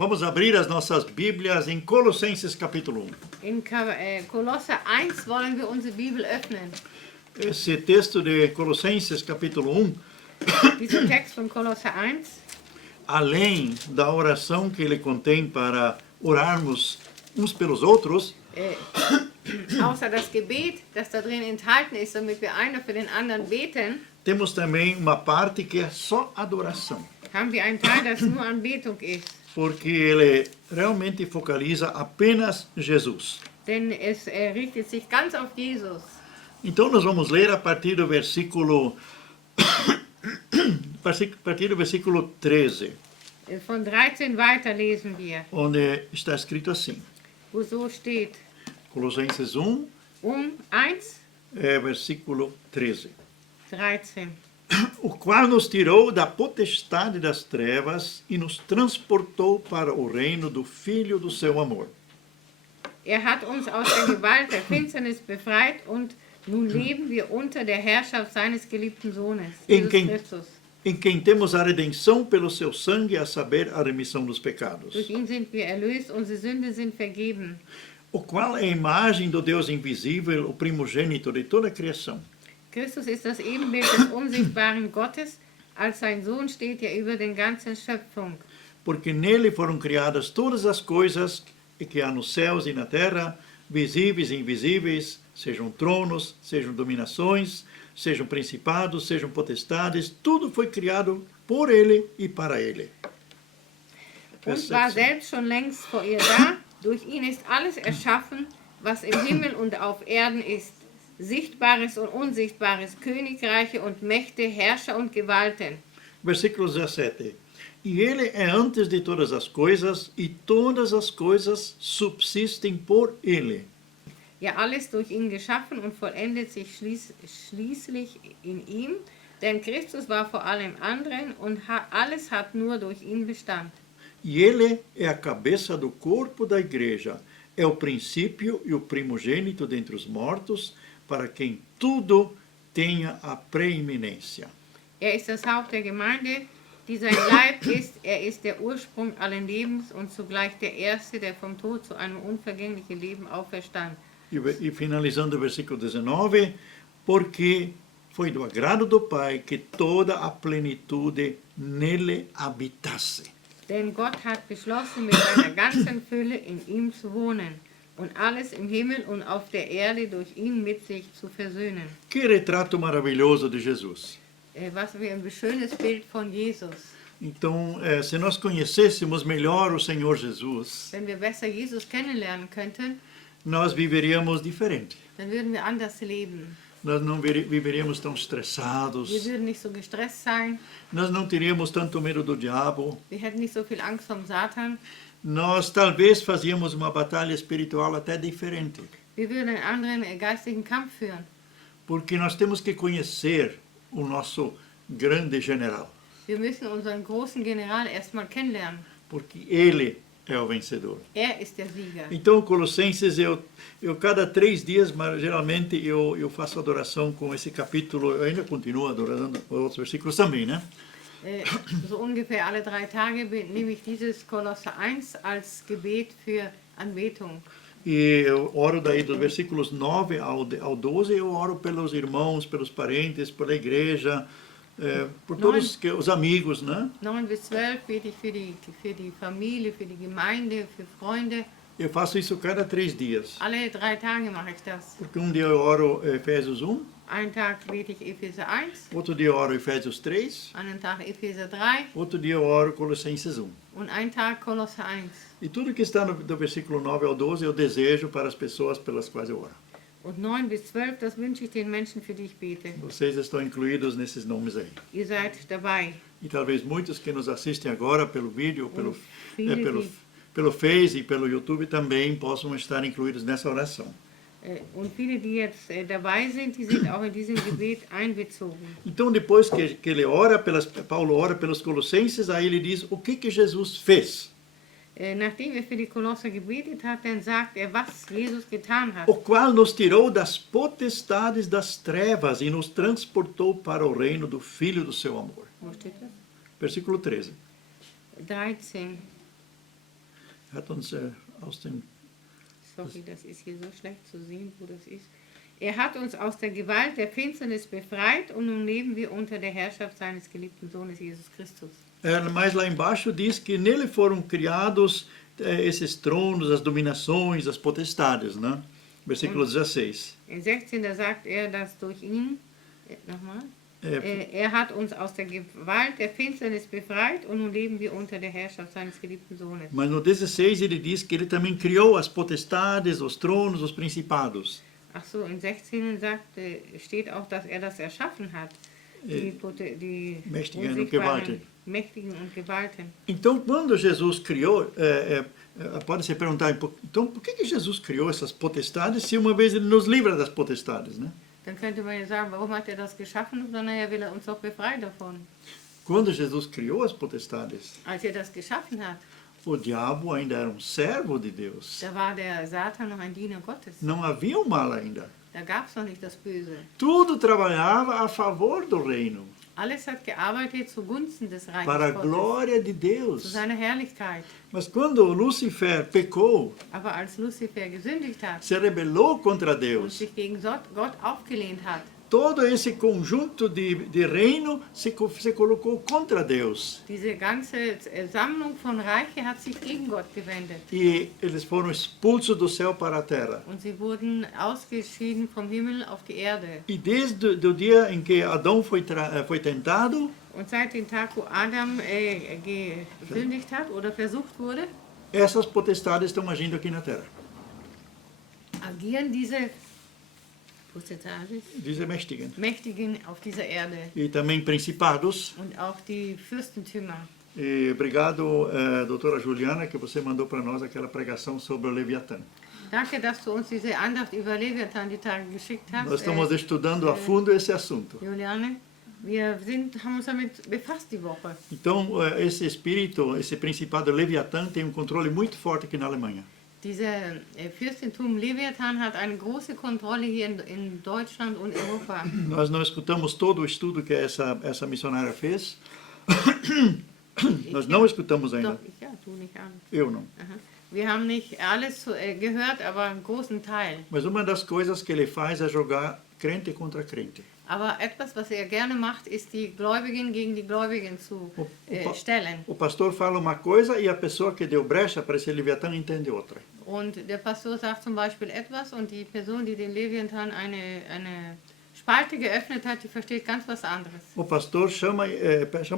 Vamos abrir as nossas Bíblias em Colossenses capítulo 1. In Kolosser 1 wollen wir unsere Bibel öffnen. Esse texto de Colossenses capítulo 1, Dieser Text von Kolosser 1, além da oração que ele contém para orarmos uns pelos outros, außer das Gebet, das da drin enthalten ist, damit wir einer für den anderen beten, temos também uma parte que é só adoração, haben wir einen Teil, das nur Anbetung ist. porque ele realmente focaliza apenas Jesus. Denn es richtet sich ganz auf Jesus. Então nós vamos ler a partir do versículo 13, Von 13 weiter lesen wir, onde está escrito assim, wo so steht, Colossenses 1, 1, versículo 13. 13. O qual nos tirou da potestade das trevas e nos transportou para o reino do Filho do seu amor. Hat uns aus der Gewalt der Finsternis befreit und nun leben wir unter der Herrschaft seines geliebten Sohnes, Jesus Christus. Em quem temos a redenção pelo seu sangue, a saber, a remissão dos pecados. Durch ihn sind wir erlöst, unsere Sünden sind vergeben. O qual é a imagem do Deus invisível, o primogênito de toda a criação. Christus ist das Ebenbild des unsichtbaren Gottes, als sein Sohn steht er über den ganzen Schöpfung. Porque nele foram criadas todas as coisas que há nos céus e na terra, visíveis e invisíveis, sejam tronos, sejam dominações, sejam principados, sejam potestades, tudo foi criado por ele e para ele. Und war selbst schon längst vor ihr da, durch ihn ist alles erschaffen, was im Himmel und auf Erden ist. Sichtbares und Unsichtbares, Königreiche und Mächte, Herrscher und Gewalten. Versículo 17. E ele é antes de todas as coisas, e todas as coisas subsistem por ele. Ja, alles durch ihn geschaffen und vollendet sich schließlich in ihm, denn Christus war vor allem anderen und alles hat nur durch ihn Bestand. E ele é a cabeça do corpo da igreja, é o princípio e o primogênito dentre os mortos, para quem tudo tenha a preeminência. Ist das Haupt der Gemeinde, die sein Leib ist. Ist der Ursprung allen Lebens und zugleich der Erste, der vom Tod zu einem unvergänglichen Leben auferstand. E finalizando o versículo 19, porque foi do agrado do Pai que toda a plenitude nele habitasse. Denn Gott hat beschlossen, mit seiner ganzen Fülle in ihm zu wohnen und alles im Himmel und auf der Erde durch ihn mit sich zu versöhnen. Que retrato maravilhoso de Jesus. Was für ein schönes Bild von Jesus. Então, se nós conhecêssemos melhor o Senhor Jesus, Wenn wir besser Jesus kennenlernen könnten, nós viveríamos diferente. dann würden wir anders leben. Nós não viveríamos tão estressados. Wir würden nicht so gestresst sein. Nós não teríamos tanto medo do diabo. Wir hätten nicht so viel Angst vom Satan. Nós talvez fazíamos uma batalha espiritual até diferente. Wir würden einen anderen geistigen Kampf führen. Porque nós temos que conhecer o nosso grande general. Wir müssen unseren großen General erstmal kennenlernen. Porque ele é o vencedor. Ist der Sieger. Então, Colossenses, eu cada 3 dias, mas geralmente eu faço adoração com esse capítulo. Eu ainda continuo adorando outros versículos também, né? So ungefähr alle 3 Tage nehme ich dieses Kolosser 1 als Gebet für Anbetung. E eu oro daí dos versículos 9 ao 12, eu oro pelos irmãos, pelos parentes, pela igreja, por todos os amigos, né? 9 bis 12 bete ich für die Familie, für die Gemeinde, für Freunde. Eu faço isso cada 3 dias. Alle 3 Tage mache ich das. Porque um dia eu oro Efésios 1, Einen Tag bete ich Epheser 1, outro dia eu oro Efésios 3, einen Tag Epheser 3 outro dia eu oro Colossenses 1. und einen Tag Kolosser 1. E tudo que está do versículo 9 ao 12 eu desejo para as pessoas pelas quais eu oro. Und 9 bis 12, das wünsche ich den Menschen, für die ich bete. Vocês estão incluídos nesses nomes aí. Ihr seid dabei. E talvez muitos que nos assistem agora pelo vídeo, viele, pelo Face e pelo YouTube também possam estar incluídos nessa oração. Und viele, die jetzt dabei sind, die sind auch in diesem Gebet einbezogen. Então, depois que ele ora, Paulo ora pelos Colossenses, aí ele diz o que Jesus fez. Nachdem für die Kolosser gebetet hat, dann sagt was Jesus getan hat. O qual nos tirou das potestades das trevas e nos transportou para o reino do Filho do seu amor. Wo steht das? Versículo 13. 13. Hat uns aus dem... Sorry, das ist hier so schlecht zu sehen, wo das ist. Er hat uns aus der Gewalt der Finsternis befreit und nun leben wir unter der Herrschaft seines geliebten Sohnes Jesus Christus. Mas lá embaixo diz que nele foram criados esses tronos, as dominações, as potestades, né? Versículo 16. In 16, da sagt er, dass durch ihn, nochmal, er hat uns aus der Gewalt der Finsternis befreit und nun leben wir unter der Herrschaft seines geliebten Sohnes. Mas no 16 ele diz que ele também criou as potestades, os tronos, os principados. Ach so, in 16 steht auch, dass er das erschaffen hat. Die Mächtigen und Gewalten. Mächtigen und Gewalten. Então, quando Jesus criou, pode se perguntar, então por que Jesus criou essas potestades se uma vez ele nos livra das potestades, né? Dann könnte man ja sagen, warum hat er das geschaffen? Sondern er will uns doch befreien davon. Quando Jesus criou as potestades, Als er das geschaffen hat, o diabo ainda era servo de Deus. da war der Satan noch ein Diener Gottes. Não havia o mal ainda. Da gab es noch nicht das Böse. Tudo trabalhava a favor do reino, Alles hat gearbeitet zugunsten des Reiches para a Gottes, glória de zu Deus. seiner Herrlichkeit. Mas quando Lúcifer pecou, Aber als Luzifer gesündigt hat se rebelou contra und Deus, sich gegen Gott aufgelehnt hat, todo esse conjunto de reino se colocou contra Deus. diese ganze Sammlung von Reiche hat sich gegen Gott gewendet. E eles foram expulsos do céu para a terra. Und sie wurden ausgeschieden vom Himmel auf die Erde. E desde o dia em que Adão foi tentado, Und seit dem Tag, wo Adam gesündigt hat oder versucht wurde, essas potestades estão agindo aqui na terra. agieren diese Potentates, Diese Mächtigen. Mächtigen auf dieser Erde E também principados. und auch die Fürstentümer. E obrigado, doutora Juliana, que você mandou para nós aquela pregação sobre o Leviatã. Danke, dass du uns diese Andacht über Leviathan die Tage geschickt hast. Nós estamos estudando a fundo esse assunto. Juliane, haben uns damit befasst die Woche. Então, esse espírito, esse principado Leviatã tem um controle muito forte aqui na Alemanha. Dieser Fürstentum Leviathan hat eine große Kontrolle hier in Deutschland und Europa. Nós não escutamos todo o estudo que essa missionária fez. Nós não escutamos ainda. Doch, ja, du nicht alles. Eu não. Aha. Wir haben nicht alles gehört, aber einen großen Teil. Mas uma das coisas que ele faz é jogar crente contra crente. Aber etwas, was er gerne macht, ist die Gläubigen gegen die Gläubigen zu stellen. O pastor fala uma coisa e a pessoa que deu brecha para esse Leviatã entende outra. Und der Pastor sagt zum Beispiel etwas und die Person, die den Leviathan eine Spalte geöffnet hat, die versteht ganz was anderes. O pastor chama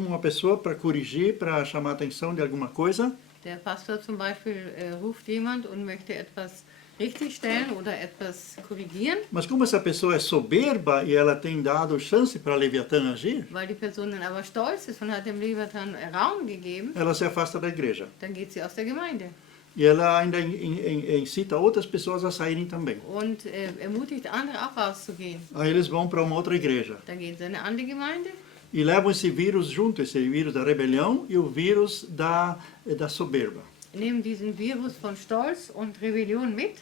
uma pessoa para corrigir, para chamar a atenção de alguma coisa. Der Pastor zum Beispiel ruft jemand und möchte etwas richtigstellen oder etwas korrigieren. Mas como essa pessoa é soberba e ela tem dado chance para Leviatã agir, Weil die Person dann aber stolz ist und hat dem Leviathan Raum gegeben, ela se afasta da igreja. dann geht sie aus der Gemeinde. E ela ainda incita outras pessoas a saírem também. Und ermutigt andere auch rauszugehen. Aí eles vão para uma outra igreja. Dann gehen sie in eine andere Gemeinde E levam esse vírus junto, esse vírus da rebelião e o vírus da soberba. nehmen diesen Virus von Stolz und Rebellion mit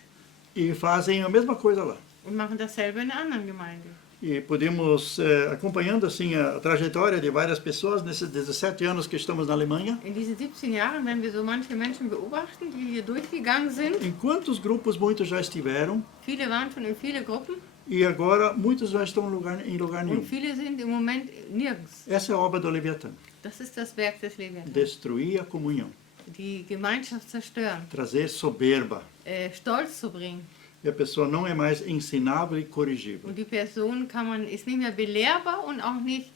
E fazem a mesma coisa lá. und machen dasselbe in einer anderen Gemeinde. E podemos, acompanhando assim a trajetória de várias pessoas nesses 17 anos que estamos na Alemanha, In diesen 17 Jahren, wenn wir so manche Menschen beobachten, die hier durchgegangen sind, em quantos grupos muitos já estiveram, viele waren schon in viele Gruppen e agora muitos já estão em lugar nenhum. und viele sind im Moment nirgends. Essa é a obra do Leviatã. Das ist das Werk des Leviathan. Destruir a comunhão, Die Gemeinschaft zerstören, trazer soberba. Stolz zu bringen. E a pessoa não é mais ensinável e corrigível. Und die Person ist nicht mehr belehrbar und auch nicht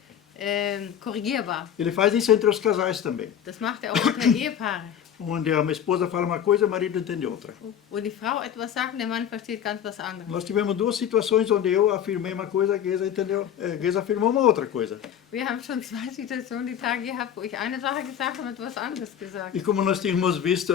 korrigierbar. Ele faz isso entre os casais também, Das macht er auch unter Ehepaare. onde a esposa fala uma coisa e o marido entende outra. Wo die Frau etwas sagt, der Mann versteht ganz was anderes. Nós tivemos duas situações onde eu afirmei uma coisa e a Geza afirmou uma outra coisa. Wir haben schon zwei Situationen die Tage gehabt, wo ich eine Sache gesagt habe und etwas anderes gesagt. E como nós tínhamos visto,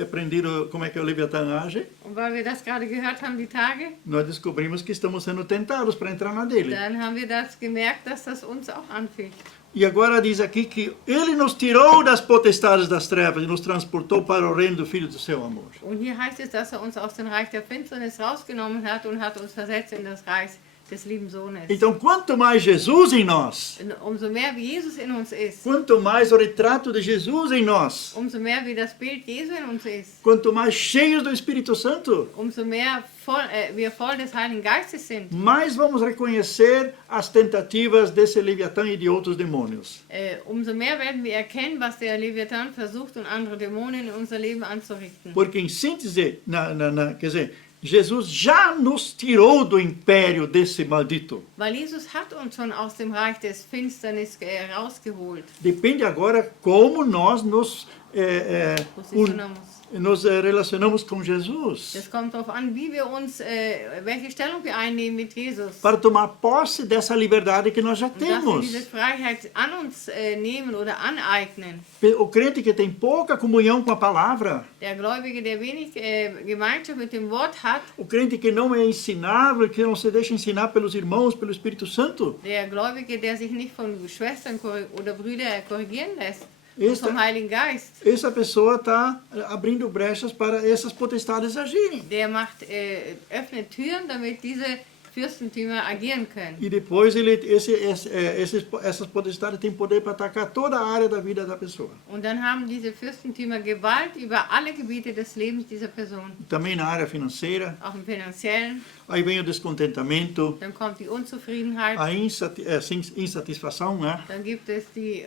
aprendido como é que o Leviatã age, Und weil wir das gerade gehört haben, die Tage, nós descobrimos que estamos sendo tentados para entrar na dele. dann haben wir das gemerkt, dass das uns auch anficht. E agora diz aqui que ele nos tirou das potestades das trevas e nos transportou para o reino do Filho do seu amor. Und hier heißt es, dass er uns aus dem Reich der Finsternis rausgenommen hat und hat uns versetzt in das Reich des lieben Sohnes. Então, quanto mais Jesus em nós, Umso mehr wie Jesus in uns ist, quanto mais o retrato de Jesus em nós, umso mehr wie das Bild Jesu in uns ist, quanto mais cheios do Espírito Santo, umso mehr wir voll des Heiligen Geistes sind, mais vamos reconhecer as tentativas desse Leviatã e de outros demônios. umso mehr werden wir erkennen, was der Leviathan versucht und andere Dämonen in unser Leben anzurichten. Porque, em síntese, quer dizer, Jesus já nos tirou do império desse maldito. Weil Jesus hat uns schon aus dem Reich des Finsternis herausgeholt. Depende agora como nós nos relacionamos com Jesus. Es kommt darauf an, wie wir uns, welche Stellung wir einnehmen mit Jesus. Para tomar posse dessa liberdade que nós já Und dass wir temos. diese Freiheit an uns nehmen oder aneignen. O crente que tem pouca comunhão com a palavra, Der Gläubige, der wenig Gemeinschaft mit dem Wort hat, o crente que não é ensinável, que não se deixa ensinar pelos irmãos, pelo Espírito Santo, der Gläubige, der sich nicht von Schwestern oder Brüdern korrigieren lässt, Esta- vom Heiligen Geist, essa pessoa está abrindo brechas para essas potestades agirem. der öffnet Türen, damit diese Fürstentümer agieren können. E depois essas potestades têm poder para atacar toda a área da vida da pessoa. Und dann haben diese Fürstentümer Gewalt über alle Gebiete des Lebens dieser Person, Também na área financeira, auch im finanziellen. aí vem o descontentamento, Dann kommt die Unzufriedenheit, a insatisfação, né? dann gibt es die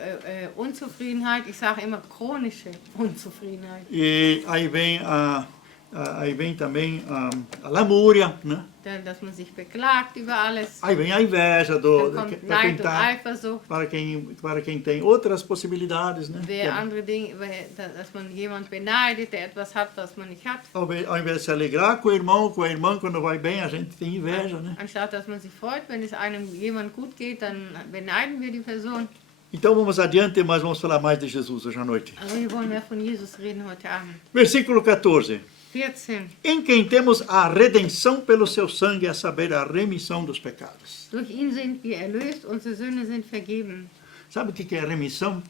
Unzufriedenheit, ich sage immer chronische Unzufriedenheit. E aí vem também a lamúria, né? Dann, dass man sich beklagt über alles. Aí vem a inveja Dann kommt Neid und Eifersucht. para quem tem outras possibilidades, né? Wer andere Dinge, dass man jemand beneidet, der etwas hat, was man nicht hat. Ao invés de se alegrar com o irmão, com a irmã, quando vai bem, a gente tem inveja, né? Anstatt dass man sich freut, wenn es einem jemand gut geht, dann beneiden wir die Person. Então vamos adiante, mas vamos falar mais de Jesus hoje à noite. Aber wir wollen mehr von Jesus reden heute Abend. Versículo 14. 14. Em quem temos a redenção pelo seu sangue, a saber, a remissão dos pecados. Durch ihn sind wir erlöst, unsere Sünden sind vergeben. Sabe o que é remissão?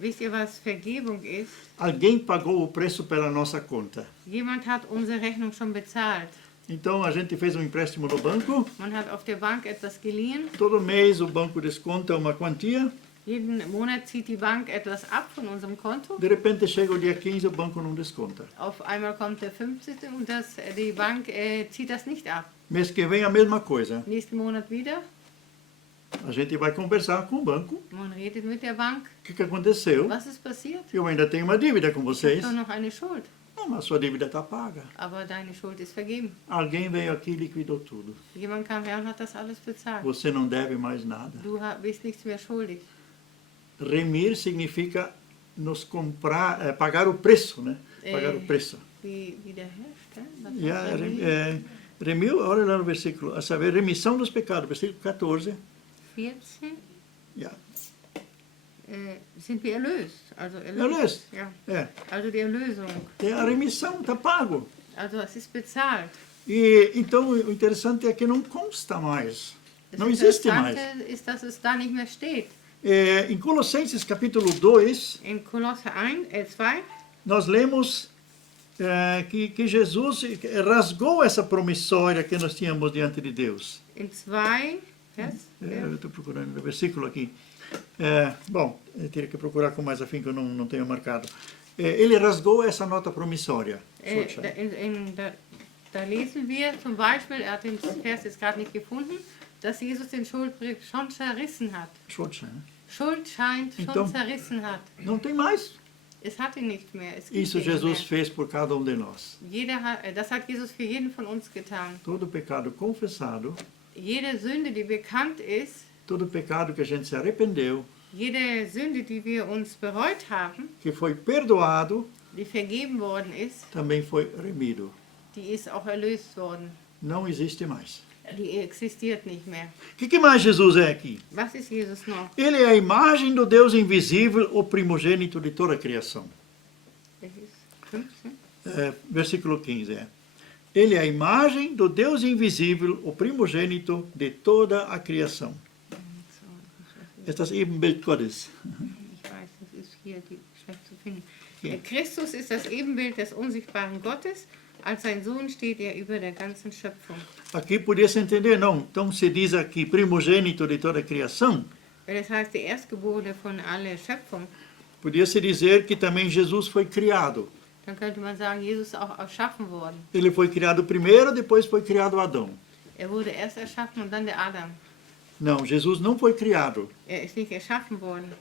Wisst ihr, was Vergebung ist? Alguém pagou o preço pela nossa conta. Jemand hat unsere Rechnung schon bezahlt. Então a gente fez um empréstimo no banco, Man hat auf der Bank etwas geliehen. todo mês o banco desconta uma quantia, Jeden Monat zieht die Bank etwas ab von unserem Konto. de repente chega o dia 15 o banco não desconta. Auf einmal kommt der 15. und die Bank zieht das nicht ab. Mês que vem a mesma coisa. Nächsten Monat wieder. A gente vai conversar com o banco, Man redet mit der Bank. o que aconteceu? Was ist passiert? Eu ainda tenho uma dívida com Ich vocês. habe doch noch eine Schuld. Não, mas a sua dívida está paga. Aber deine Schuld ist vergeben. Alguém veio aqui e liquidou tudo. Jemand kam her und hat das alles bezahlt. Você não deve mais nada. Du bist nichts mehr schuldig. Remir significa nos comprar, pagar o preço, né? Pagar o preço. Wie wiederherstellen? Was E heißt remir? remir, olha lá no versículo, a saber, remissão dos pecados, versículo 14. 14. Ja. Sind wir erlöst. Also Erlöst. Ja. É, Also die Erlösung. tem a remissão, está pago. Also es ist bezahlt. E então o interessante é que não consta mais. Das Não existe mais. Interessante ist, dass es da nicht mehr steht. Em Colossenses capítulo 2, In Kolosser 2 nós lemos que Jesus rasgou essa promissória que nós tínhamos diante de Deus. in 2, Vers, Eu estou procurando o versículo aqui. Bom, eu teria que procurar com mais afinco, eu não tenho marcado. Ele rasgou essa nota promissória. da lesen wir zum Beispiel, er hat den Vers jetzt gerade nicht gefunden, dass Jesus den Schuldbrief schon zerrissen hat. Schuldschein schon Então, zerrissen hat. não tem mais. Es hat ihn nicht mehr. Es gibt Isso ihn nicht Jesus mehr. fez por cada um de nós. Das hat Jesus für jeden von uns getan. Todo pecado confessado, Jede Sünde, die bekannt ist, todo pecado que a gente se arrependeu, jede Sünde, die wir uns bereut haben, que foi perdoado, die vergeben worden ist, também foi remido. die ist auch erlöst worden. Não existe mais. Die existiert nicht mehr. O que mais Jesus é aqui? Was ist Jesus noch? Ele é a imagem do Deus invisível, o primogênito de toda a criação. Welches? 15? Versículo 15. Ele é a imagem do Deus invisível, o primogênito de toda a criação. Estas Ebenbild Gottes. Ich weiß, das ist hier schlecht zu finden. Hier. Christus ist das Ebenbild des unsichtbaren Gottes Als sein Sohn steht er über der ganzen Schöpfung. Aqui podia se entender, não. Então se diz aqui primogênito de toda a criação, Wenn es heißt, der Erstgeborene von aller Schöpfung, podia se dizer que também Jesus foi criado. dann könnte man sagen, Jesus ist auch erschaffen worden. Ele foi criado primeiro, depois foi criado Adão. Er wurde erst erschaffen und dann der Adam. Não, Jesus não foi criado. Er ist nicht erschaffen worden.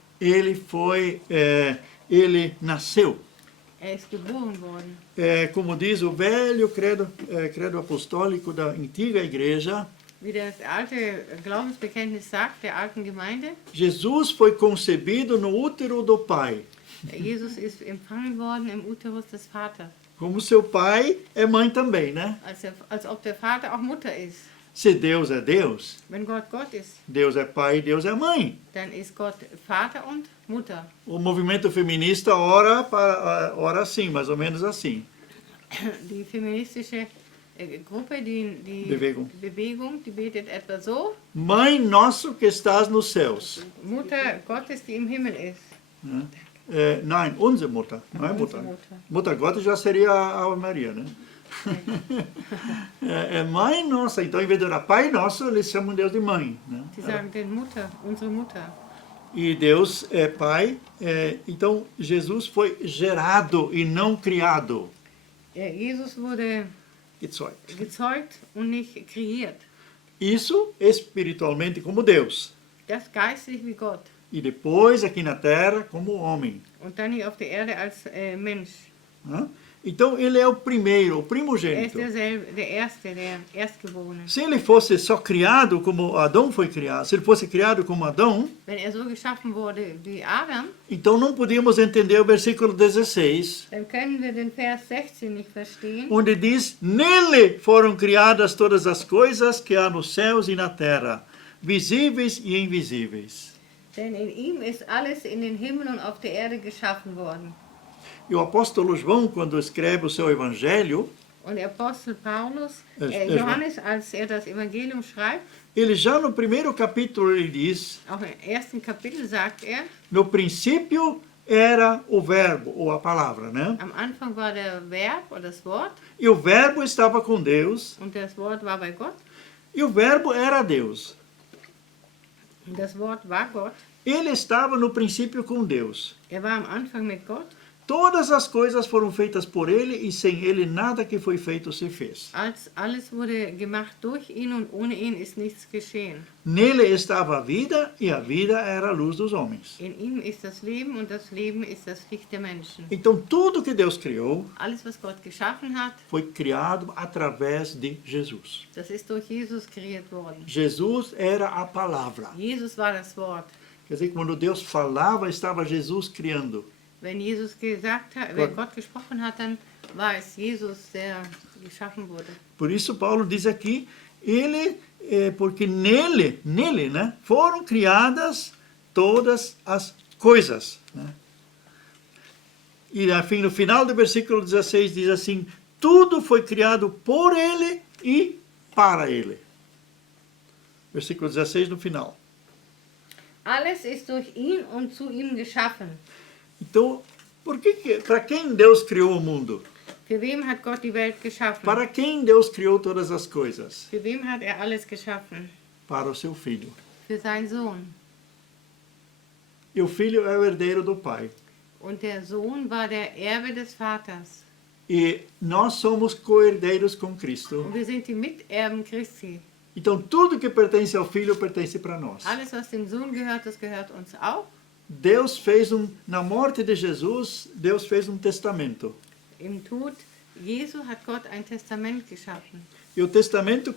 Ele nasceu. Er ist geboren worden. Como diz o velho credo apostólico da antiga igreja, Wie das alte Glaubensbekenntnis sagt, der alten Gemeinde, Jesus foi concebido no útero do Pai. Jesus ist empfangen worden im Uterus des Vaters. Como seu pai é mãe também, né? Als ob der Vater auch Mutter ist. Se Deus é Deus, Wenn Gott Gott ist, Deus é pai e Deus é mãe. dann ist Gott Vater und Mutter. O movimento feminista ora assim, mais ou menos assim. Die feministische Gruppe, die Bewegung. die betet etwa so: Mãe nosso que estás nos céus. Mutter Gottes, die im Himmel ist. Né? Nein, unsere Mutter, não é Mutter. Mutter Gottes já seria a Ave Maria, né? É mãe nossa, então em vez de orar Pai Nosso, eles chamam Deus de mãe. Né? Sie sagen den Mutter, unsere Mutter. E Deus é Pai, então Jesus foi gerado e não criado. Jesus wurde Gezeugt. gezeugt und nicht kreiert. Isso espiritualmente como Deus. Das geistlich wie Gott. E depois aqui na terra como homem. Und dann hier auf der Erde als Mensch. Né? Então ele é o primeiro, o Er ist primogênito. derselbe, der Erste, der Erstgeborene. Se ele fosse só criado como Adão foi criado, se ele fosse criado como Adão, Wenn er so geschaffen wurde wie Adam, então não podíamos entender o versículo 16, dann können wir den Vers 16 nicht verstehen. onde diz: Nele foram criadas todas as coisas que há nos céus e na terra, visíveis e invisíveis. Denn in ihm ist alles in den Himmel und auf der Erde geschaffen worden. E o apóstolo João, quando escreve o seu evangelho, Und der Apostel Paulus, Johannes, Johannes, als er das Evangelium schreibt, ele já no primeiro capítulo ele diz: auch im ersten Kapitel sagt er, no princípio era o verbo, ou a palavra, né? am Anfang war der Verb oder das Wort E o verbo estava com Deus, und das Wort war bei Gott e o verbo era Deus. und das Wort war Gott. Ele estava no princípio com Deus. Er war am Anfang mit Gott. Todas as coisas foram feitas por ele e sem ele nada que foi feito se fez. Alles wurde gemacht durch ihn und ohne ihn ist nichts geschehen. Nele estava a vida e a vida era a luz dos homens. In ihm ist das Leben und das Leben ist das Licht der Menschen. Então tudo que Deus criou Alles, was Gott geschaffen hat, foi criado através de Jesus. das ist durch Jesus kreiert worden. Jesus era a palavra. Jesus war das Wort. Quer dizer, quando Deus falava, estava Jesus criando. Wenn Jesus gesagt hat, wenn Gott gesprochen hat, dann war es Jesus, der geschaffen wurde. Por isso Paulo diz aqui, porque nele, né, foram criadas todas as coisas. Né? E no final do versículo 16 diz assim, tudo foi criado por ele e para ele. Versículo 16 no final. Alles ist durch ihn und zu ihm geschaffen. Então, para quem Deus criou o mundo? Für wem hat Gott die Welt geschaffen? Para quem Deus criou todas as coisas? Für wem hat er alles geschaffen? Para o seu filho. Für seinen Sohn. E o filho é o herdeiro do Pai. Und der Sohn war der Erbe des Vaters. E nós somos co-herdeiros com Cristo. Und wir sind die Miterben Christi. Então, tudo que pertence ao filho pertence para nós. Alles, was dem Sohn gehört, das gehört uns auch. Deus fez na morte de Jesus, Deus fez testamento. Im Tod Jesu hat Gott ein Testament geschaffen. E o testamento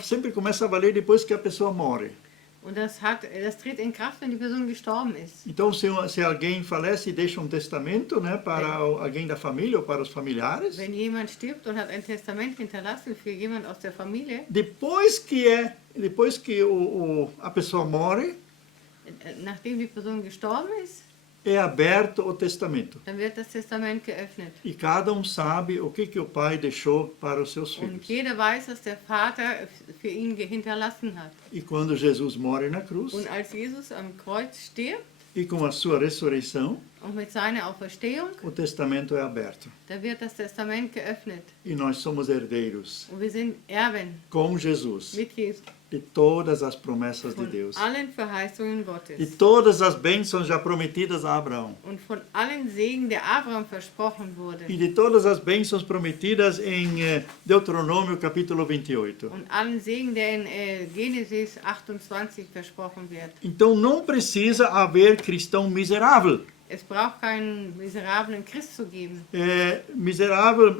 sempre começa a valer depois que a pessoa morre. Und das tritt in Kraft, wenn die Person gestorben ist. Então, se alguém falece e deixa testamento, né, para alguém da família ou para os familiares, Wenn jemand stirbt und hat ein Testament hinterlassen für jemand aus der Familie, depois que a pessoa morre, nachdem die Person gestorben ist, é aberto o testamento. dann wird das Testament geöffnet. E cada sabe o que o pai deixou para os seus Und filhos. jeder weiß, was der Vater für ihn hinterlassen hat. E quando Jesus morre na cruz, Und als Jesus am Kreuz stirbt, E com a sua ressurreição, und mit seiner Auferstehung, o testamento é aberto. da wird das Testament geöffnet. E nós somos herdeiros, Und wir sind Erben com Jesus, mit Jesus de todas as promessas de von Deus. allen Verheißungen De Gottes todas as bênçãos já prometidas a Abraão. und von allen Segen, der Abraham versprochen wurde. E de todas as bênçãos prometidas em Deuteronômio capítulo 28. Und allen Segen, der in Genesis 28 versprochen wird. Então não precisa haver cristão miserável. Es braucht keinen miserablen Christ zu geben. Miserável,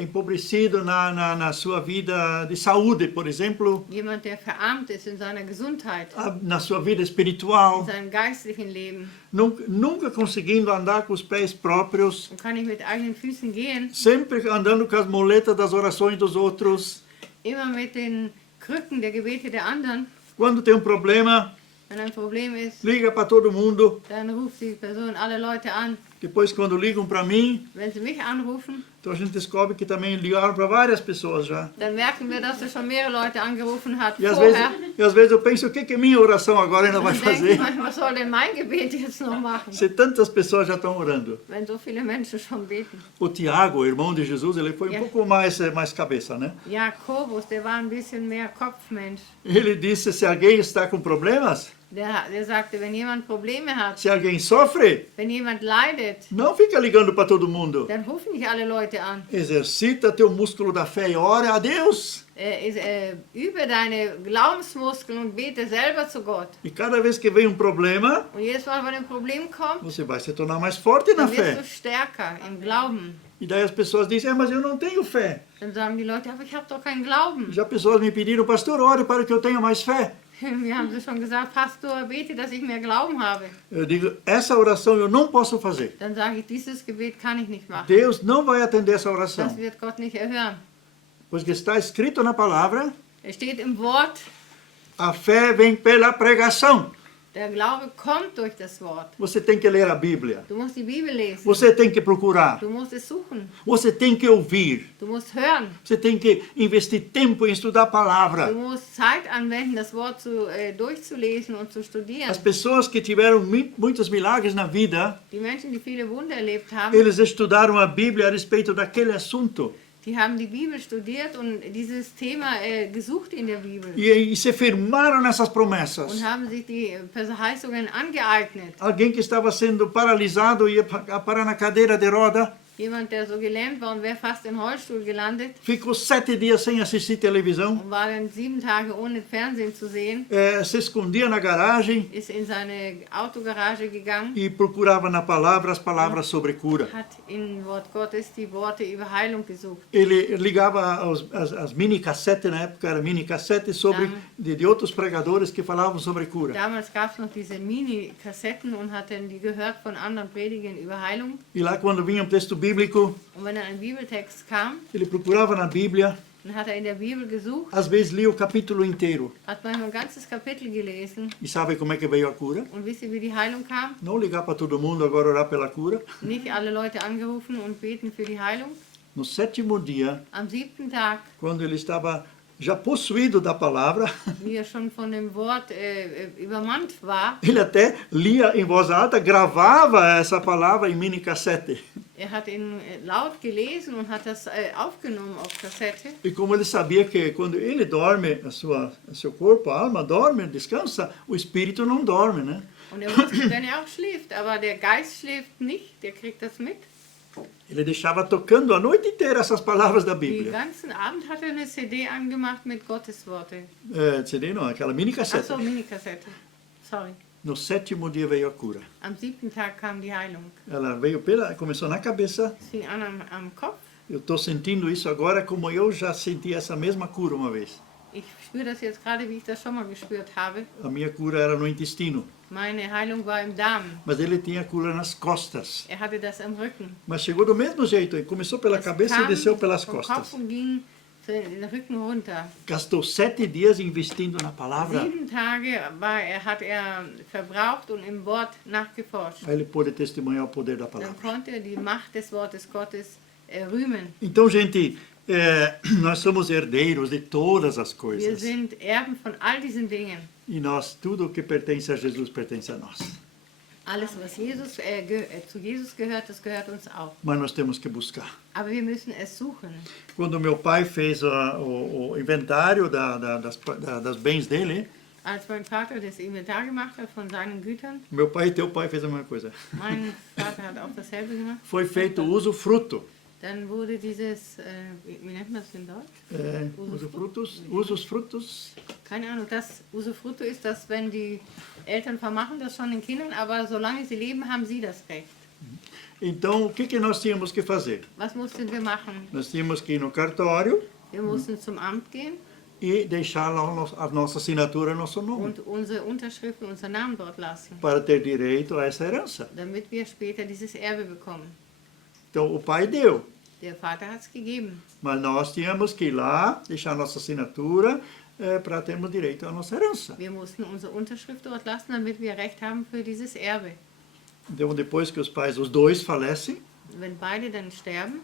empobrecido na sua vida de saúde, por exemplo, Jemand, der verarmt ist in seiner Gesundheit, na sua vida in espiritual, seinem geistlichen Leben nunca conseguindo andar com os pés próprios, und kann nicht mit eigenen Füßen gehen, sempre andando com as moletas das orações dos outros. immer mit den Krücken der Gebete der anderen. Quando tem um problema, Wenn ein Problem ist, liga para todo mundo. dann ruft die Person alle Leute an. Depois, quando ligam para mim, Wenn sie mich anrufen, então a gente descobre que também ligaram para várias pessoas já. dann merken wir, dass er schon mehrere Leute angerufen hat E vorher. às vezes eu penso, o que minha oração agora ainda vai Und denken, fazer? manchmal, was soll denn mein Gebet jetzt noch machen, Se tantas pessoas já estão orando. wenn so viele Menschen schon beten. O Tiago, o irmão de Jesus, ele foi um pouco mais cabeça, né? Jakobus, der war ein bisschen mehr Kopfmensch. Ele disse, se alguém está com problemas, Der sagte, wenn jemand Probleme hat, se alguém sofre, wenn jemand leidet, não fica ligando para todo mundo. dann ruf nicht alle Leute an. Exercita teu músculo da fé e ore a Deus. Übe deine Glaubensmuskeln und bete selber zu Gott. E cada vez que vem um problema, Und jedes Mal, wenn ein Problem kommt, você vai se tornar mais forte na dann wirst fé. du stärker im Glauben. E daí as pessoas dizem, mas eu não tenho fé. Dann sagen die Leute, aber ich habe doch keinen Glauben. Já pessoas me pediram, pastor, ore para que eu tenha mais fé. Mir haben sie schon gesagt, Pastor, bete, dass ich mehr Glauben habe. Eu digo, essa oração eu não posso fazer. Dann sage ich, dieses Gebet kann ich nicht machen. Deus não vai atender essa Das oração. wird Gott nicht erhören. Pois que está escrito na palavra, Es steht im Wort, a fé vem pela pregação. der Glaube kommt durch das Wort. Você tem que ler a Bíblia. Du musst die Bibel lesen. Você tem que procurar. Du musst es suchen. Você tem que ouvir. Du musst hören. Você tem que investir tempo em estudar a Du palavra. musst Zeit anwenden, das Wort durchzulesen und zu studieren. As pessoas que tiveram muitos milagres na vida, Die Menschen, die viele Wunder erlebt haben, eles estudaram a Bíblia a respeito daquele assunto. die haben die Bibel studiert und dieses Thema gesucht in der Bibel E se firmaram nessas und promessas. haben sich die Verheißungen angeeignet. Alguém que estava sendo paralisado ia parar na cadeira de roda, Jemand, der so gelähmt war und wäre fast im Rollstuhl gelandet ficou 7 dias sem assistir televisão, und war dann 7 Tage ohne Fernsehen zu sehen, se escondia na garagem ist in seine Autogarage gegangen, e procurava na palavra as palavras sobre cura. hat im Wort Gottes die Worte über Heilung gesucht. Ele ligava as mini-cassetes, na época era mini-cassete, sobre de outros pregadores que falavam sobre cura. Damals gab es noch diese Mini-Kassetten und hat dann die gehört von anderen Predigern über Heilung. E lá quando vinha um texto bíblico, Und wenn dann ein Bibeltext kam, ele procurava na Bíblia, dann hat er in der Bibel gesucht, às vezes lia o capítulo inteiro. hat manchmal ein ganzes Kapitel gelesen. E sabe como é que veio a cura? Und wisst ihr, wie die Heilung kam? Não ligar para todo mundo agora orar pela cura. Nicht alle Leute angerufen und beten für die Heilung. No 7º dia, Am 7. Tag, quando ele estava já possuído da palavra, wie er schon von dem Wort übermannt war, ele até lia em voz alta, gravava essa palavra em mini-cassete. er hat ihn laut gelesen und hat das aufgenommen auf Kassette. E como ele sabia que quando ele dorme, seu corpo, a alma dorme, descansa, o espírito não dorme, né? Und er wusste, wenn er auch schläft, aber der Geist schläft nicht, der kriegt das mit. Ele deixava tocando a noite inteira essas palavras da Den Bíblia. ganzen Abend hat er eine CD angemacht mit Gottes Worte. CD não, aquela Ach mini-cassete. so, Minikassette. Sorry. No 7º dia veio a cura. Am 7. Tag kam die Heilung. Ela veio começou na cabeça. Es fing an am Kopf. Eu estou sentindo isso agora como eu já senti essa mesma cura uma vez. Ich spüre das jetzt gerade, wie ich das schon mal gespürt habe. A minha cura era no intestino, Meine Heilung war im Darm. mas ele tinha cura nas costas. Er hatte das am Rücken. Mas chegou do mesmo jeito, ele começou pela Es cabeça e kam desceu pelas vom Kopf costas. und ging den Rücken runter. Gastou 7 dias investindo na palavra, 7 Tage hat er verbraucht und im Wort nachgeforscht. aí ele pôde testemunhar o poder da Dann palavra. konnte er die Macht des Wortes Gottes rühmen. Então, gente, nós somos herdeiros de todas as Wir coisas. sind Erben von all diesen Dingen. E nós, tudo o que pertence a Jesus pertence a nós. Alles, was zu Jesus gehört, das gehört uns auch. Mas nós temos que buscar. Aber wir müssen es suchen. Quando meu pai fez o inventário das bens dele, Als mein Vater das Inventar gemacht hat von seinen Gütern, meu pai e teu pai fez a mesma coisa. mein Vater hat auch dasselbe gemacht, Foi feito o usufruto. dann wurde dieses, wie nennt man das in Deutsch? Usufrutos. Keine Ahnung, das Usufruto ist das, wenn die Eltern vermachen das schon den Kindern, aber solange sie leben, haben sie das Recht. Então, o que nós tínhamos que fazer? Was mussten wir machen? Nós tínhamos que ir no cartório Wir mussten zum Amt gehen e deixar lá a nossa assinatura, nosso nome, und unsere Unterschrift und unseren Namen dort lassen, para ter direito a essa herança. damit wir später dieses Erbe bekommen. Então, o pai deu, Der Vater hat es gegeben. mas nós tínhamos que ir lá, deixar nossa assinatura, para termos direito à nossa herança. Wir mussten unsere Unterschrift dort lassen, damit wir Recht haben für dieses Erbe. Então, depois que os dois falecem, Wenn beide dann sterben,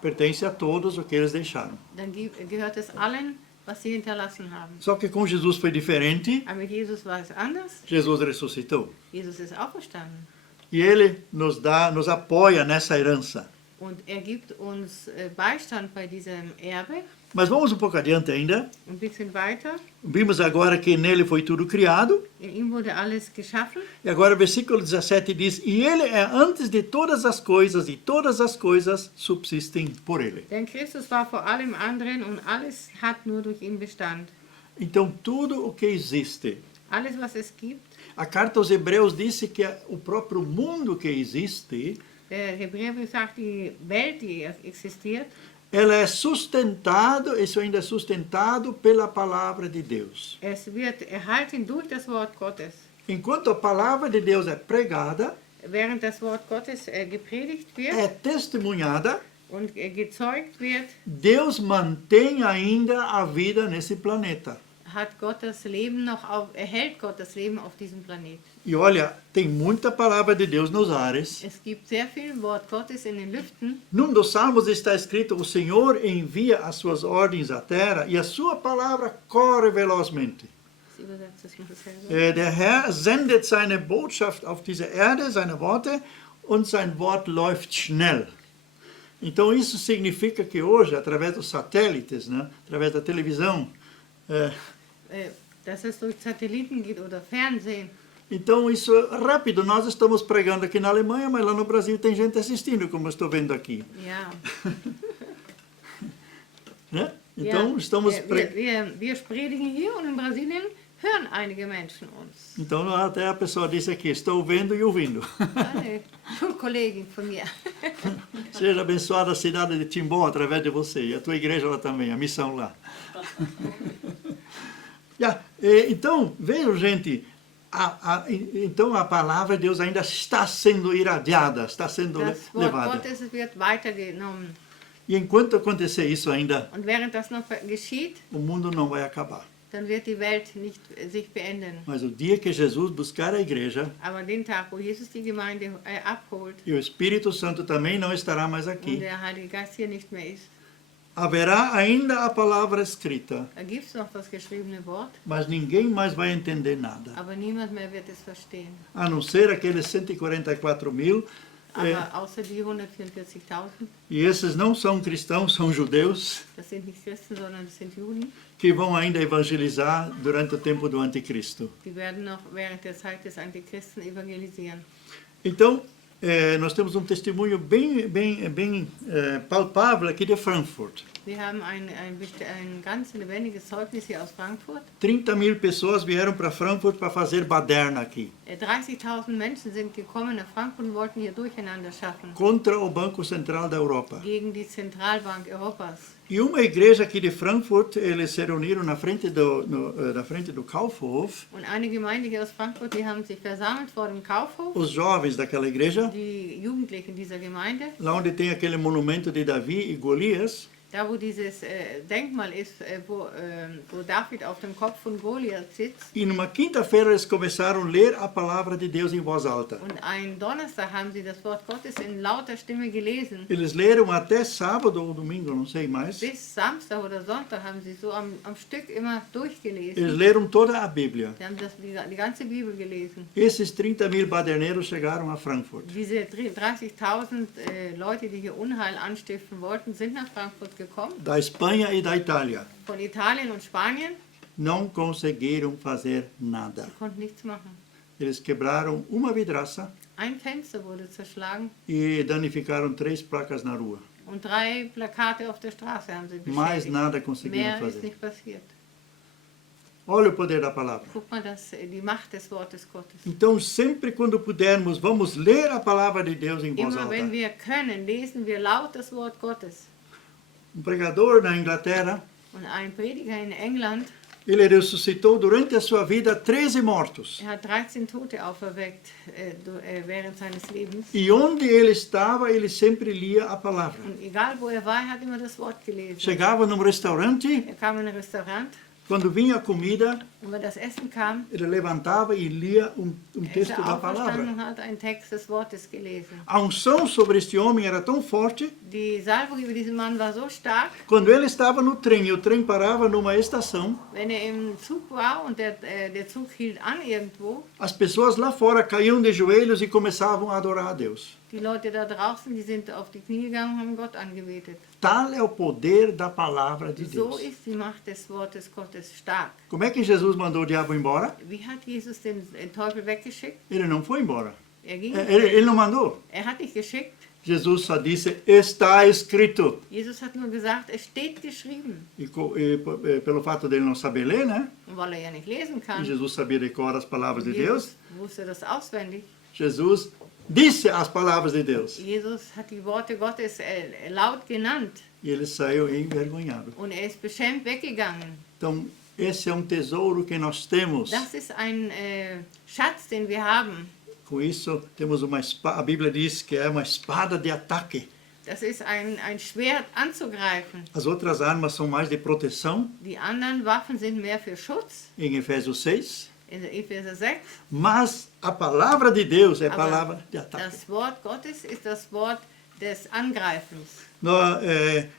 pertence a todos o que eles deixaram. dann gehört es allen, was sie hinterlassen haben. Só que com Jesus foi diferente. Aber mit Jesus war es anders. Jesus ressuscitou. Jesus ist auferstanden. E ele nos apoia nessa herança. Und gibt uns Beistand bei diesem Erbe. Mas vamos um pouco adiante ainda. Ein bisschen weiter. Vimos agora que nele foi tudo criado. In ihm wurde alles geschaffen. E agora o versículo 17 diz: E ele é antes de todas as coisas, e todas as coisas subsistem por ele. Denn Christus war vor allem anderen und alles hat nur durch ihn Bestand. Então, tudo o que existe. Alles, was es gibt. A carta aos Hebreus disse que o próprio mundo que existe, Der Hebräerbrief sagt, die Welt, die existiert, ela é sustentado, isso ainda é sustentado pela palavra de Deus. es wird erhalten durch das Wort Gottes. Enquanto a palavra de Deus é pregada, Während das Wort Gottes gepredigt wird é testemunhada, und gezeugt wird, Deus mantém ainda a vida nesse planeta. erhält Gott das Leben auf diesem Planeten. E olha, tem muita palavra de Deus nos ares. Es gibt sehr viel Wort Gottes in den Lüften. Num dos salmos está escrito: o Senhor envia as suas ordens à terra e a sua palavra corre velozmente. Sie übersetzt das mal selber. Der Herr sendet seine Botschaft auf diese Erde, seine Worte, und sein Wort läuft schnell. Então isso significa que hoje, através dos satélites, né, através da televisão, Dass es durch Satelliten geht oder Fernsehen. então isso é rápido. Nós estamos pregando aqui na Alemanha, mas lá no Brasil tem gente assistindo, como eu estou vendo aqui. Ja. Né? Então estamos wir predigen hier und in Brasilien hören einige Menschen uns. Então até a pessoa disse aqui: estou vendo e ouvindo. Eine Schulkollegin von mir. Seja abençoada a cidade de Timbó através de você e a tua igreja lá também, a missão lá. Então, vejam, gente, então a palavra de Deus ainda está sendo irradiada, está sendo Das Wort levada. Gottes wird weitergenommen. E enquanto acontecer isso ainda, Und während das noch geschieht, o mundo não vai acabar. dann wird die Welt nicht sich beenden. Mas o dia que Jesus buscar a igreja, Aber den Tag, wo Jesus die Gemeinde abholt e o Espírito Santo também não estará mais und aqui, der Heilige Geist hier nicht mehr ist, haverá ainda a palavra escrita, da gibt es noch das geschriebene Wort, mas ninguém mais vai entender nada. aber niemand mehr wird es verstehen. A não ser aqueles 144.000, Aber außer die 144.000, e esses não são cristãos, são judeus, das sind nicht Christen, sondern das sind Juden, que vão ainda evangelizar durante o tempo do anticristo. die werden noch während der Zeit des Antichristen evangelisieren. Então, nós temos um testemunho bem palpável aqui de Frankfurt. Wir haben ein ganz lebendiges Zeugnis hier aus Frankfurt. 30.000 pessoas vieram para Frankfurt para fazer baderna aqui, 30.000 Menschen sind gekommen nach Frankfurt und wollten hier Durcheinander schaffen contra o Banco Central da Europa. gegen die Zentralbank Europas. E uma igreja aqui de Frankfurt, eles se reuniram na frente do Kaufhof, Und eine Gemeinde hier aus Frankfurt, die haben sich versammelt vor dem Kaufhof, os jovens daquela igreja, die Jugendlichen dieser Gemeinde, lá onde tem aquele monumento de Davi e Golias. Da wo dieses Denkmal ist, wo David auf dem Kopf von Goliath sitzt. E numa quinta-feira eles começaram a ler a palavra de Deus em voz alta. Und einen Donnerstag haben sie das Wort Gottes in lauter Stimme gelesen. Eles leram até sábado ou domingo, não sei mais. Bis Samstag oder Sonntag haben sie so am Stück immer durchgelesen. Eles leram toda a Bíblia. Sie haben die ganze Bibel gelesen. Esses 30.000 baderneiros chegaram a Frankfurt. Diese 30.000 Leute, die hier Unheil anstiften wollten, sind nach Frankfurt gekommen. Da Espanha e da Itália. Von Italien und Spanien. Não conseguiram fazer nada. Sie konnten nichts machen. Eles quebraram uma vidraça Ein Fenster wurde zerschlagen e danificaram 3 placas na rua. und 3 Plakate auf der Straße haben sie Mais beschädigt. nada conseguiram Mehr ist fazer. nicht passiert. Olha o poder da palavra. Guck mal, die Macht des Wortes Gottes. Então, sempre quando pudermos, vamos ler a palavra de Deus em voz Immer wenn alta. wir können, lesen wir laut das Wort Gottes. Pregador na Inglaterra, Und ein Prediger in England, ele ressuscitou durante a sua vida 13 mortos. er hat 13 Tote auferweckt während seines Lebens. E onde ele estava, ele sempre lia a palavra. Und egal wo er war, er hat immer das Wort gelesen. Chegava num restaurante, Er kam in ein Restaurant quando vinha a comida, und wenn das Essen kam, ele levantava e lia ist texto er da aufgestanden und palavra. hat einen Text des Wortes gelesen. A unção sobre este homem era tão forte, Die Salbung über diesen Mann war so stark, quando ele estava no trem e o trem parava numa estação, wenn er im Zug war und der Zug hielt an irgendwo, as pessoas lá fora caíam de joelhos e começavam a adorar a Deus. die Leute da draußen, die sind auf die Knie gegangen und haben Gott angebetet. Tal é o poder da palavra de So Deus. ist die Macht des Wortes Gottes stark. Como é que Jesus mandou o diabo embora? Wie hat Jesus den Teufel weggeschickt? Ele não foi embora. Er ging. Ele não mandou. Er hat nicht geschickt. Jesus só disse, está escrito. Jesus hat nur gesagt, es steht geschrieben. Pelo fato dele não saber ler, né? Und weil er ja nicht lesen E kann, Jesus sabia de cor as palavras de Deus. Jesus wusste das auswendig. Jesus disse as palavras de Deus. Jesus hat die Worte Gottes laut genannt E ele saiu envergonhado. und er ist beschämt weggegangen. Então, esse é tesouro que nós temos. Das ist ein Schatz, den wir haben. Com isso, temos uma espada. A Bíblia diz que é uma espada de ataque. Das ist ein Schwert anzugreifen. As outras armas são mais de proteção, Die anderen Waffen sind mehr für Schutz, em Efésios 6. in Epheser 6. Mas a palavra de Deus é a Aber palavra de ataque. das Wort Gottes ist das Wort des Angreifens.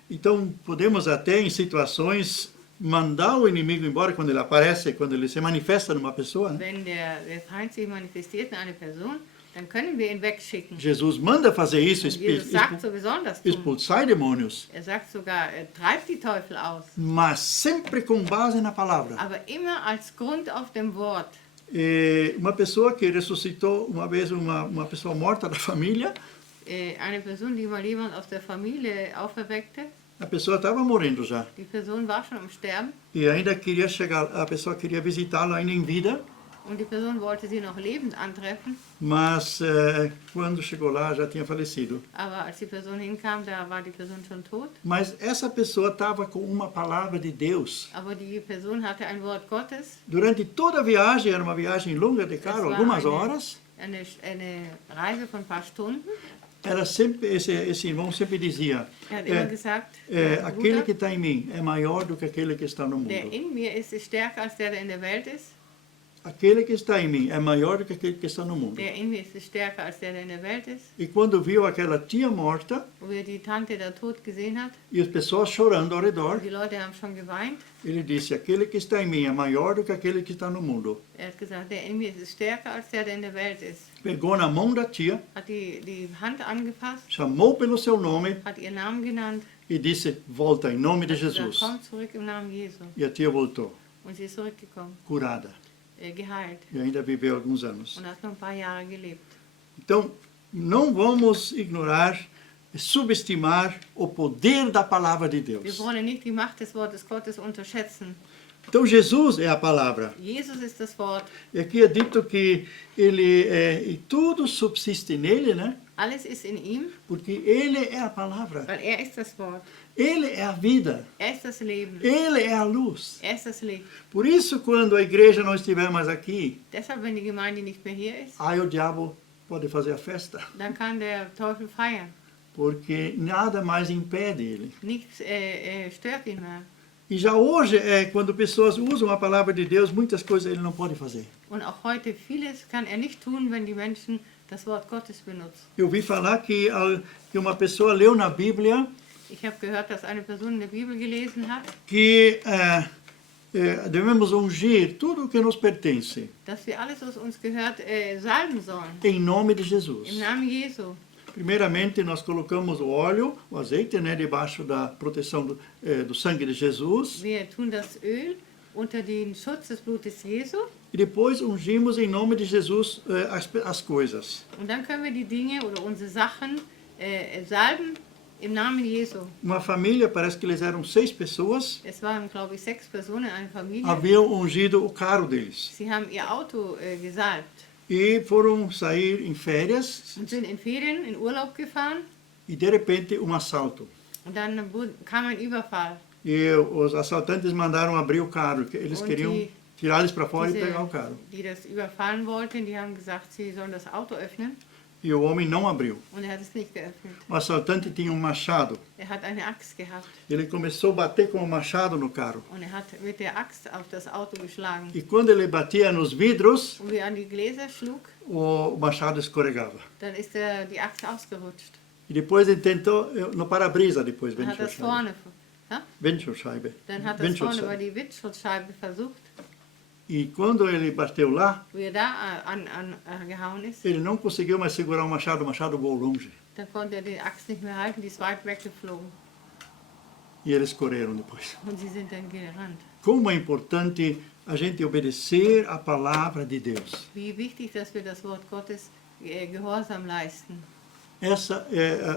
Então, podemos até, em situações, mandar o inimigo embora quando ele aparece, quando ele se manifesta numa pessoa. Né? Wenn der Feind sich manifestiert in eine Person, dann können wir ihn wegschicken. Jesus manda fazer isso, Und Jesus sagt so besonders tun. expulsar demônios, Er sagt sogar, er treibt die Teufel aus. mas sempre com base na palavra. Aber immer als Grund auf dem Wort. Uma pessoa que ressuscitou uma vez uma pessoa morta da família, Eine Person, die mal jemand aus der Familie auferweckte, a pessoa estava morrendo já. die Person war schon am Sterben E ainda queria chegar, a pessoa queria visitá-lo ainda em vida, und die Person wollte sie noch lebend antreffen, mas quando chegou lá já tinha falecido. aber als die Person hinkam, da war die Person schon tot. Mas essa pessoa estava com uma palavra de Deus. Aber die Person hatte ein Wort Gottes. Durante toda a viagem, era uma viagem longa de carro, algumas horas, Eine Reise von ein paar Stunden. era sempre esse irmão sempre dizia, Er hat immer gesagt, aquele Bruder, que está em mim é maior do que aquele que está no der mundo. in mir ist, ist stärker als der in der Welt ist. Aquele que está em mim é maior do que aquele que está no mundo. Der in mir ist, ist stärker als der in der Welt ist. E quando viu aquela tia morta Wo er die Tante da tot gesehen hat, e as pessoas chorando ao redor, die Leute haben schon geweint. ele disse, aquele que está em mim é maior do que aquele que está no mundo. Er hat gesagt, der in mir ist, ist stärker als der in der Welt ist. Pegou na mão da tia, Hat die Hand angefasst, chamou pelo seu nome hat ihren Namen genannt. e disse, volta em nome de Hat gesagt, Jesus. komm zurück im Namen Jesu. E a tia voltou, Und sie ist zurückgekommen, curada. geheilt. E ainda viveu alguns anos. Und hat noch ein paar Jahre gelebt. Então, não vamos ignorar, subestimar o poder da palavra de Wir Deus. wollen nicht die Macht des Wortes Gottes unterschätzen. Então, Jesus é a palavra. Jesus ist das Wort. E aqui é dito que ele e tudo subsiste nele, né? Alles ist in ihm, Porque ele é a palavra. weil er ist das Wort. Ele é a vida. Er ist das Leben. Ele é a luz. Er ist das Licht. Por isso, quando a igreja não estiver mais aqui, Deshalb, wenn die Gemeinde nicht mehr hier ist, aí o diabo pode fazer a festa. dann kann der Teufel feiern. porque nada mais impede ele. Nichts stört ihn mehr. E já hoje, quando pessoas usam a palavra de Deus, muitas coisas ele não pode fazer. Und auch heute vieles kann er nicht tun, wenn die Menschen das Wort Gottes benutzen. Eu vi falar que uma pessoa leu na Bíblia Ich habe gehört, dass eine Person in der Bibel gelesen hat, que devemos ungir tudo o que nos pertence, dass wir alles, was uns gehört, salben sollen. em nome de Im Jesus. Namen Jesu. Primeiramente, nós colocamos o óleo, o azeite, né, debaixo da proteção do sangue de Jesus. Wir tun das Öl unter den Schutz des Blutes Jesu. E depois ungimos em nome de Jesus as coisas. Und dann können wir die Dinge oder unsere Sachen salben im Namen Jesu. Uma família, parece que eles eram 6 pessoas, Es waren, glaube ich, 6 Personen in einer Familie. haviam ungido o carro deles. Sie haben ihr Auto gesalbt E foram sair em férias und sind in Ferien, in Urlaub gefahren. e de repente um assalto. Und dann kam ein Überfall. E os assaltantes mandaram abrir o carro, que eles Und queriam tirar eles para fora e pegar o Diese, carro. die das überfallen wollten, die haben gesagt, sie sollen das Auto öffnen. E o homem não abriu. Und er hat es nicht geöffnet. O assaltante tinha um machado. Er hat eine Axt gehabt. Ele começou a bater com o machado no carro. Und er hat mit der Axt auf das Auto geschlagen. E quando ele batia nos vidros, Und wie er an die Gläser schlug, o machado escorregava. dann ist die Axt ausgerutscht. E depois ele tentou, no para-brisa depois, Dann hat das vorne, ja? Windschutzscheibe. Dann hat das vorne über die Windschutzscheibe versucht. E quando ele bateu lá, Wie er da gehauen ist, ele não conseguiu mais segurar o machado voou longe. dann konnte er die Axt nicht mehr halten, die ist weit weggeflogen. E eles correram depois. Und sie sind dann gerannt. Como é importante a gente obedecer a palavra de Deus. Wie wichtig, dass wir das Wort Gottes Gehorsam leisten.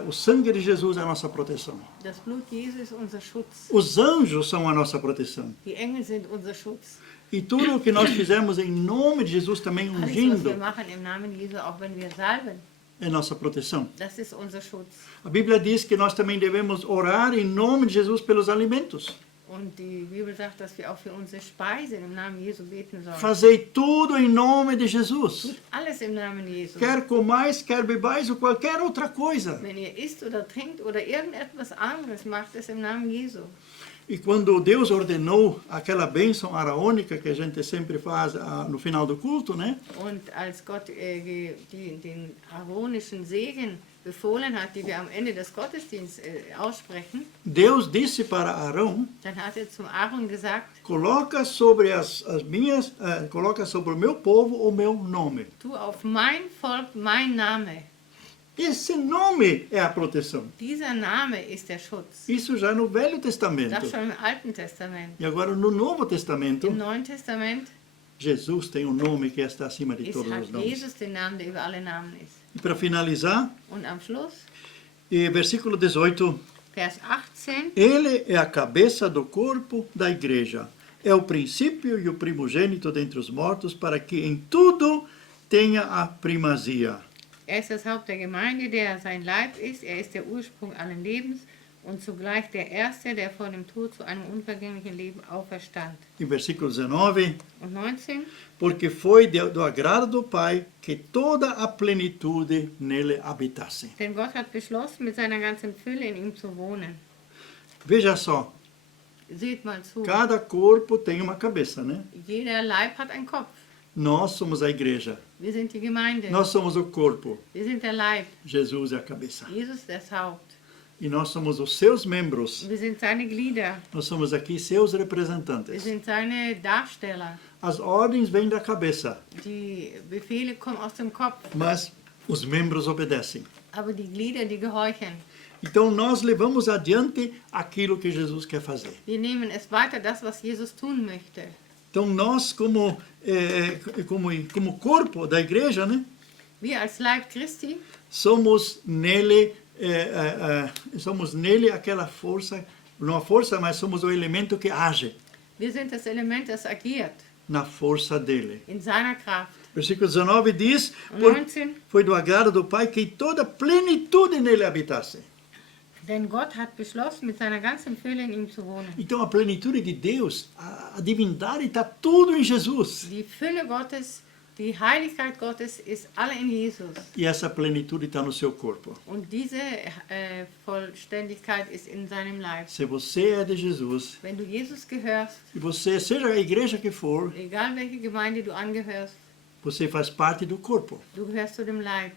O sangue de Jesus é a nossa proteção. Das Blut Jesu ist unser Schutz. Os anjos são a nossa proteção. Die Engel sind unser Schutz. E tudo o que nós fizermos em nome de Jesus, também Alles, was ungindo, wir machen im Namen Jesu, auch wenn wir salben, é nossa proteção. das ist unser Schutz. A Bíblia diz que nós também devemos orar em nome de Jesus pelos alimentos. Und die Bibel sagt, dass wir auch für unsere Speise im Namen Jesu beten sollen. Fazei tudo em nome de Jesus. Alles im Namen Jesu. Quer comais, quer bebais ou qualquer outra coisa. Wenn ihr isst oder trinkt oder irgendetwas anderes, macht es im Namen Jesu. E quando Deus ordenou aquela bênção araônica que a gente sempre faz no final do culto, né? Und als Gott den aaronischen Segen befohlen hat, die wir am Ende des Gottesdienstes aussprechen, Deus disse para Arão: dann hat er zum Aaron gesagt, coloca sobre coloca sobre o meu povo o meu nome. tu auf mein Volk mein Name. Esse nome é a proteção. Dieser Name ist der Schutz. Isso já no Velho Testamento. Das schon im Alten Testament. E agora no Novo Testamento, Im Neuen Testament Jesus tem um nome que está acima de todos hat os nomes. Jesus den Namen, der über alle Namen ist. E para finalizar, Und am Schluss, versículo 18. Vers 18, Ele é a cabeça do corpo da igreja. É o princípio e o primogênito dentre os mortos, para que em tudo tenha a primazia. ist das Haupt der Gemeinde, der sein Leib ist. Er ist der Ursprung allen Lebens und zugleich der Erste, der vor dem Tod zu einem unvergänglichen Leben auferstand. E versículo 19. Und 19, Porque foi do agrado do Pai que toda a plenitude nele habitasse. denn Gott hat beschlossen, mit seiner ganzen Fülle in ihm zu wohnen. Veja só, Seht mal zu, cada corpo tem uma cabeça, né? jeder Leib hat einen Kopf. Nós somos a igreja. Wir sind die Gemeinde. Nós somos o corpo. Wir sind der Leib. Jesus é a cabeça. Jesus das Haupt. E nós somos os seus membros. Wir sind seine Glieder. Nós somos aqui seus Wir representantes. sind seine Darsteller. As ordens vêm da cabeça, Die Befehle kommen aus dem Kopf, mas os membros obedecem. aber die Glieder, die gehorchen. Então nós levamos adiante aquilo que Jesus quer fazer. Wir nehmen es weiter, das, was Jesus tun möchte. Então nós, como corpo da igreja, né, Wir als Leib Christi somos nele aquela força, não a força, mas somos o elemento que age wir sind das Element, das agiert na força dele. in seiner Kraft. Versículo 19 diz: Und 19, foi do agrado do Pai que toda plenitude nele habitasse. denn Gott hat beschlossen, mit seiner ganzen Fülle in ihm zu wohnen. Então a plenitude de Deus, a divindade está tudo em Jesus. Die Fülle Gottes Die Heiligkeit Gottes ist alle in Jesus. E essa plenitude está no seu corpo. Und diese Vollständigkeit ist in seinem Leib. Se você é de Jesus, Wenn du Jesus gehörst, e você, seja a igreja que for, egal welche Gemeinde du angehörst, você faz parte do corpo. du gehörst zu dem Leib.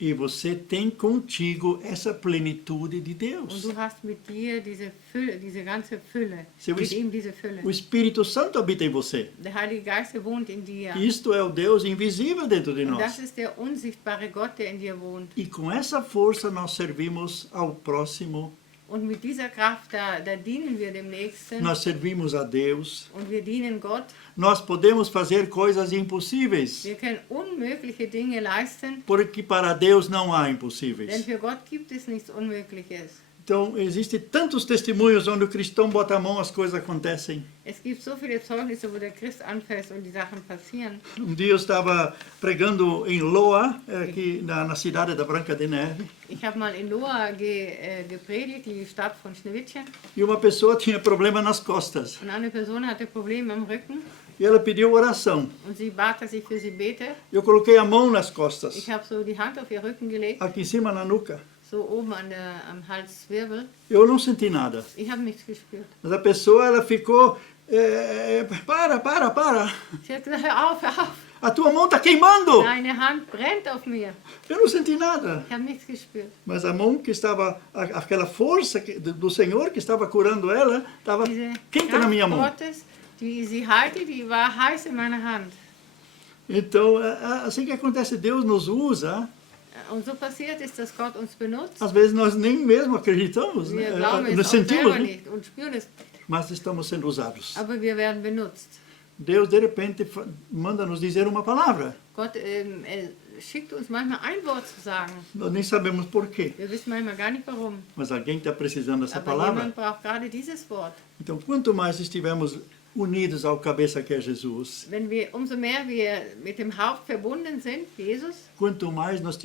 E você tem contigo essa plenitude de Und Deus. du hast mit dir diese Fülle, diese ganze Fülle. Se Mit ihm diese Fülle. O Espírito Santo habita em você. Der Heilige Geist, der wohnt in dir. Isto é o Deus invisível dentro de Und das nós. ist der unsichtbare Gott, der in dir wohnt. E com essa força nós servimos ao próximo, Und mit dieser Kraft, da dienen wir dem Nächsten. nós servimos a Deus, Und wir dienen Gott. nós podemos fazer coisas impossíveis, Wir können unmögliche Dinge leisten, porque para Deus não há denn impossíveis. für Gott gibt es nichts Unmögliches. Então, existem tantos testemunhos onde o cristão bota a mão, as coisas acontecem. Es gibt so viele Zeugnisse, wo der Christ anfasst und die Sachen passieren. Dia eu estava pregando em Loa, aqui na cidade da Branca de Neve, Ich habe mal in Loa gepredigt, die Stadt von Schneewittchen. e uma pessoa tinha problema nas costas. Und eine Person hatte Probleme am Rücken E ela pediu oração. und sie bat, dass ich für sie bete. Eu coloquei a mão nas costas, Ich habe so die Hand auf ihr Rücken gelegt, aqui em cima na nuca. so oben am Halswirbel. Eu não senti nada. Ich habe nichts gespürt. Mas a pessoa, ela ficou, para. Sie hat gesagt, hör auf, hör auf. A tua mão está queimando. Deine Hand brennt auf mir. Eu não senti nada. Ich habe nichts gespürt. Mas a mão que estava, aquela força do Senhor que estava curando ela, estava Diese quente na minha Kraft mão. Gottes, die sie halte, die war heiß in meiner Hand. Então, assim que acontece, Deus nos usa. Und so passiert ist, dass Gott uns benutzt. Às vezes nós nem mesmo acreditamos, Wir né? glauben es Nos auch sentimos, selber né? nicht und spüren es, Mas estamos sendo usados. aber wir werden benutzt. Deus, de repente, manda nos dizer uma palavra. Gott schickt uns manchmal ein Wort zu sagen. Nós nem sabemos por quê, Wir wissen manchmal gar nicht warum. mas alguém está precisando dessa Aber palavra. jemand braucht gerade dieses Wort. Então, quanto mais estivermos unidos ao cabeça que é Jesus, Umso mehr wir mit dem Haupt verbunden sind, Jesus, quanto mais nós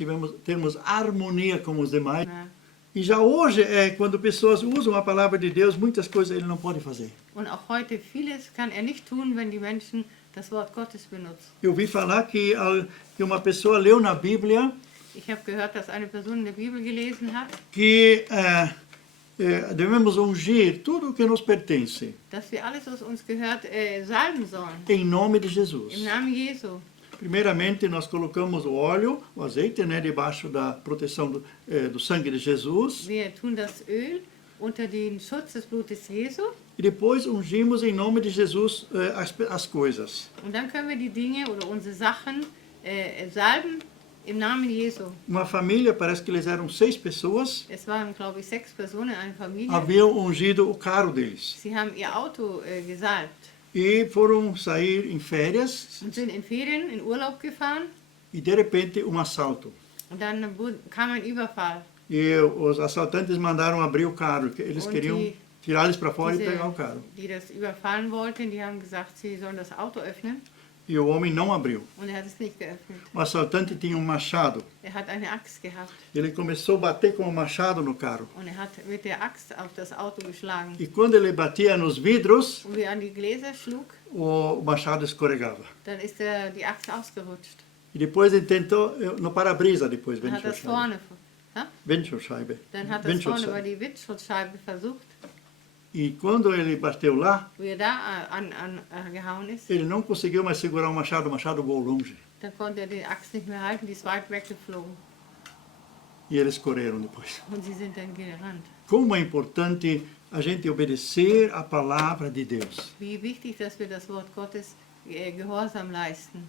termos harmonia com os demais. na, E já hoje, quando pessoas usam a palavra de Deus, muitas coisas ele não pode fazer. und auch heute vieles kann er nicht tun, wenn die Menschen das Wort Gottes benutzen. Eu vi falar que uma pessoa leu na Bíblia Ich habe gehört, dass eine Person in der Bibel gelesen hat, que devemos ungir tudo o que nos pertence, dass wir alles, was uns gehört, salben sollen. em nome de Im Jesus. Namen Jesu. Primeiramente, nós colocamos o óleo, o azeite, né, debaixo da proteção do sangue de Jesus. Wir tun das Öl unter den Schutz des Blutes Jesu E depois ungimos em nome de Jesus as coisas. und dann können wir die Dinge oder unsere Sachen salben im Namen Jesu. Uma família, parece que eles eram 6 pessoas, Es waren, glaube ich, 6 Personen, eine Familie. haviam ungido o carro deles. Sie haben ihr Auto gesalbt E foram sair em férias und sind in Ferien, in Urlaub gefahren e de repente assalto. und dann kam ein Überfall. E os assaltantes mandaram abrir o carro, que eles Und queriam die- tirar eles para fora e Diese, pegar o carro. die das überfallen wollten, die haben gesagt, sie sollen das Auto öffnen E o homem não abriu. und er hat es nicht geöffnet. O assaltante tinha machado. Er hat eine Axt gehabt Ele começou a bater com o machado no carro. und er hat mit der Axt auf das Auto geschlagen. E quando ele batia nos vidros, Und wie er an die Gläser schlug, o machado escorregava. dann ist die Axt ausgerutscht. E depois ele tentou, no para-brisa depois, Dann hat er es vorne, ja? Windschutzscheibe. Dann hat er es vorne über die Windschutzscheibe versucht. E quando ele bateu lá, Wie er da gehauen ist, ele não conseguiu mais segurar o machado voou longe. dann konnte er die Axt nicht mehr halten, die ist weit weggeflogen. E eles correram depois. Und sie sind dann gerannt. Como é importante a gente obedecer a palavra de Deus. Wie wichtig, dass wir das Wort Gottes Gehorsam leisten.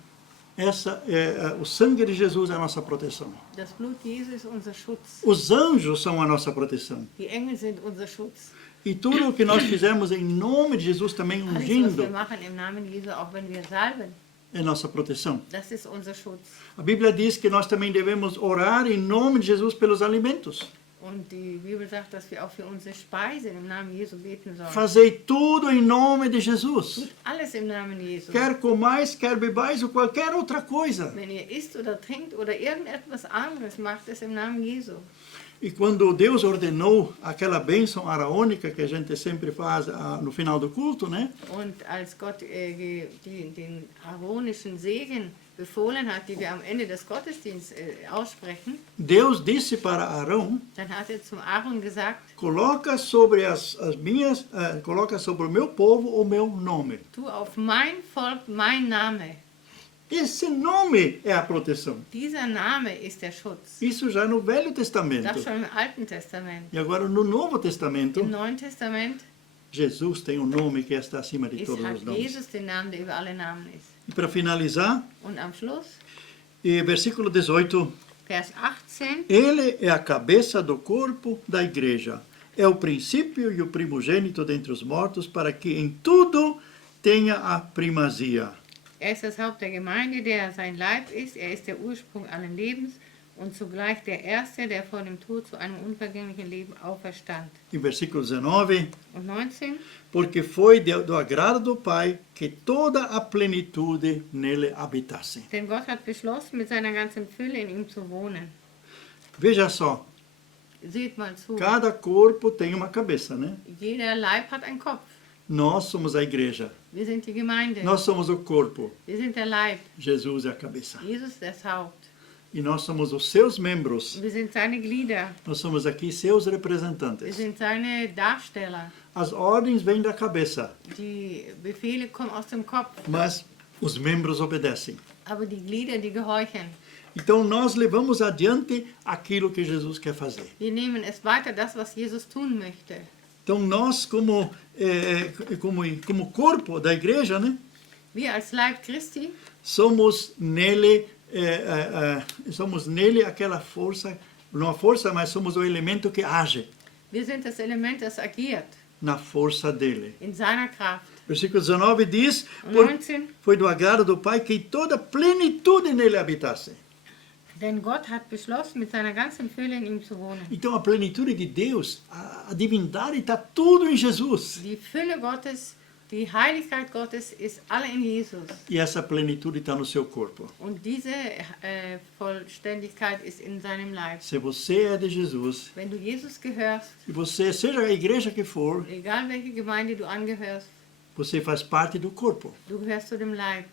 O sangue de Jesus é a nossa proteção. Das Blut Jesu ist unser Schutz. Os anjos são a nossa proteção. Die Engel sind unser Schutz. E tudo o que nós fizemos em nome de Jesus, também Alles, was ungindo, wir machen im Namen Jesu, auch wenn wir salben, é nossa proteção. das ist unser Schutz. A Bíblia diz que nós também devemos orar em nome de Jesus pelos alimentos. Und die Bibel sagt, dass wir auch für unsere Speise im Namen Jesu beten sollen. Fazei tudo em nome de Jesus. Tut alles im Namen Jesu. Quer comais, quer bebais ou qualquer outra coisa. Wenn ihr isst oder trinkt oder irgendetwas anderes, macht es im Namen Jesu. E quando Deus ordenou aquela bênção araônica que a gente sempre faz no final do culto, né? Und als Gott den aaronischen Segen befohlen hat, die wir am Ende des Gottesdienstes aussprechen, Deus disse para Arão, dann hat er zum Aaron gesagt, coloca sobre coloca sobre o meu povo o meu nome. tu auf mein Volk mein Name. Esse nome é a proteção. Dieser Name ist der Schutz. Isso já no Velho Testamento. Das schon im Alten Testament. E agora no Novo Testamento, Im Neuen Testament Jesus tem um nome que está acima de todos hat os nomes. Jesus den Namen, der über alle Namen ist. E para finalizar, Und am Schluss, versículo 18, Vers 18, ele é a cabeça do corpo da igreja. É o princípio e o primogênito dentre os mortos, para que em tudo tenha a primazia. er ist das Haupt der Gemeinde, der sein Leib ist. Er ist der Ursprung allen Lebens und zugleich der Erste, der vor dem Tod zu einem unvergänglichen Leben auferstand. E versículo 19, Und 19, porque foi do agrado do Pai que toda a plenitude nele habitasse. denn Gott hat beschlossen, mit seiner ganzen Fülle in ihm zu wohnen. Veja só, Seht mal zu, cada corpo tem uma cabeça, né? jeder Leib hat einen Kopf. Nós somos a igreja, Wir sind die Gemeinde. nós somos o corpo, Wir sind der Leib. Jesus é a cabeça. Jesus ist das Haupt. E nós somos os seus membros, Wir sind seine Glieder. nós somos aqui seus Wir representantes. sind seine Darsteller. As ordens vêm da cabeça, Die Befehle kommen aus dem Kopf, mas os membros obedecem. aber die Glieder, die gehorchen. Então nós levamos adiante aquilo que Jesus quer fazer. Wir nehmen es weiter, das, was Jesus tun möchte. Então nós, como corpo da igreja, né, Wir als Leib Christi somos nele aquela força, não a força, mas somos o elemento que age wir sind das Element, das agiert na força dele. in seiner Kraft. Versículo 19 diz, Und 19, foi do agrado do Pai que toda plenitude nele habitasse. denn Gott hat beschlossen, mit seiner ganzen Fülle in ihm zu wohnen. Então a plenitude de Deus, a divindade está tudo em Jesus. Die Fülle Gottes, die Heiligkeit Gottes ist alle in Jesus. E essa plenitude está no seu corpo. Und diese Vollständigkeit ist in seinem Leib. Se você é de Jesus, Wenn du Jesus gehörst, e você, seja a igreja que for, egal welche Gemeinde du angehörst, você faz parte do corpo. du gehörst zu dem Leib.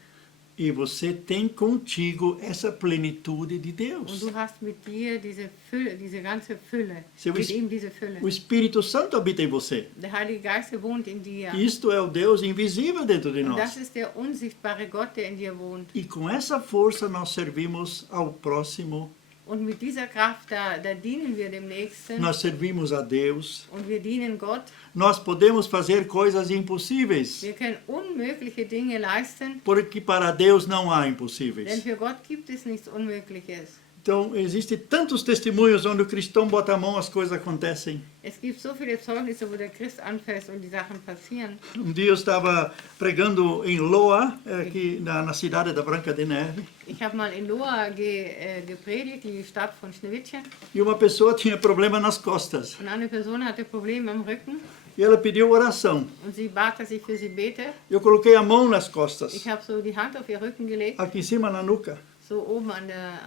E você tem contigo essa plenitude de Und Deus. du hast mit dir diese Fülle, diese ganze Fülle. Seu Mit ihm diese Fülle. O Espírito Santo habita em você. Der Heilige Geist wohnt in dir. Isto é o Deus invisível dentro de Und das nós. ist der unsichtbare Gott, der in dir wohnt. E com essa força nós servimos ao próximo, Und mit dieser Kraft, da dienen wir dem Nächsten. nós servimos a Deus. Und wir dienen Gott. Nós podemos fazer coisas impossíveis, Wir können unmögliche Dinge leisten, porque para Deus não há denn impossíveis. für Gott gibt es nichts Unmögliches. Então, existem tantos testemunhos onde o cristão bota a mão, as coisas acontecem. Es gibt so viele Zeugnisse, wo der Christ anfasst und die Sachen passieren. Dia eu estava pregando em Loa, aqui na cidade da Branca de Neve, Ich habe mal in Loa gepredigt, die Stadt von Schneewittchen. e uma pessoa tinha problema nas costas. Und eine Person hatte Probleme am Rücken E ela pediu oração. und sie bat, dass ich für sie bete. Eu coloquei a mão nas costas, Ich habe so die Hand auf ihr Rücken gelegt, aqui em cima na nuca. so oben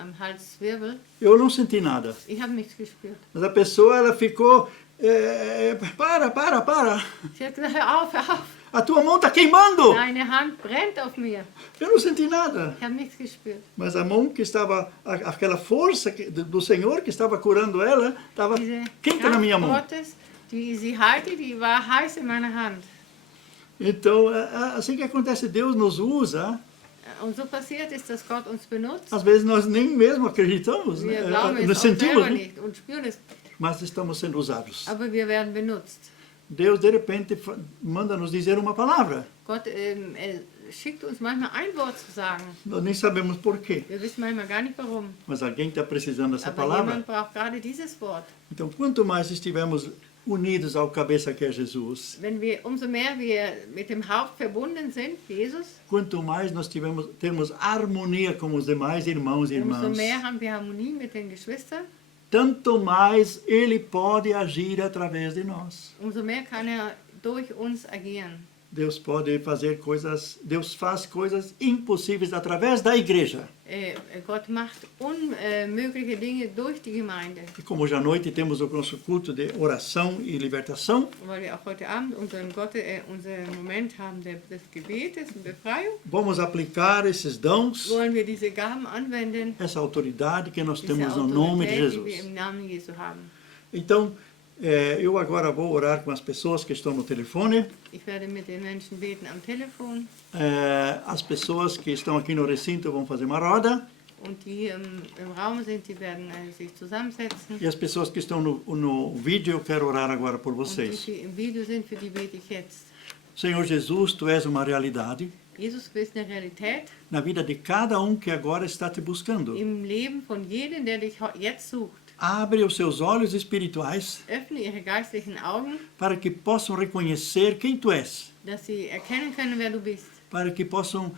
am Halswirbel. Eu não senti nada. Ich habe nichts gespürt. Mas a pessoa, ela ficou, para. Sie hat gesagt, hör auf, hör auf. A tua mão está queimando. Deine Hand brennt auf mir. Eu não senti nada. Ich habe nichts gespürt. Mas a mão que estava, aquela força do Senhor que estava curando ela, estava Diese quente na minha Kraft mão. Gottes, die sie halte, die war heiß in meiner Hand. Então, assim que acontece, Deus nos usa. Und so passiert ist, dass Gott uns benutzt. Às vezes nós nem mesmo acreditamos, Wir glauben nos es auch sentimos, selber né? nicht und spüren es, Mas estamos sendo usados. aber wir werden benutzt. Deus, de repente, manda nos dizer uma palavra. Gott schickt uns manchmal ein Wort zu sagen. Nós nem sabemos por quê, Wir wissen manchmal gar nicht warum. mas alguém está precisando dessa Aber palavra. jemand braucht gerade dieses Wort. Então, quanto mais estivermos unidos ao cabeça que é Jesus, Umso mehr wir mit dem Haupt verbunden sind, Jesus, quanto mais nós termos harmonia com os demais irmãos e umso irmãs, mehr haben wir Harmonie mit den Geschwistern, tanto mais Ele pode agir através de nós. umso mehr kann er durch uns agieren. Deus pode fazer coisas, Deus faz coisas impossíveis através da igreja. Gott macht unmögliche Dinge durch die Gemeinde. E como hoje à noite temos o nosso culto de oração e libertação, Weil wir auch heute Abend unseren Moment haben des Gebetes und Befreiung, vamos aplicar esses dons, wollen wir diese Gaben anwenden, essa autoridade que nós diese temos no nome de Autorität, die wir Jesus. im Namen Jesu haben. Então, eu agora vou orar com as pessoas que estão no telefone, Ich werde mit den Menschen beten am Telefon as pessoas que estão aqui no recinto vão fazer uma roda, und die hier im Raum sind, die werden sich zusammensetzen. e as pessoas que estão no vídeo, eu quero orar agora por Und die, vocês. die im Video sind, für die bete ich jetzt. Senhor Jesus, Tu és uma realidade Jesus, du bist eine Realität na vida de cada que agora está te buscando. im Leben von jedem, der dich jetzt sucht. Abre os seus olhos espirituais Öffne ihre geistlichen Augen, para que possam reconhecer quem Tu és, dass sie erkennen können, wer du bist. para que possam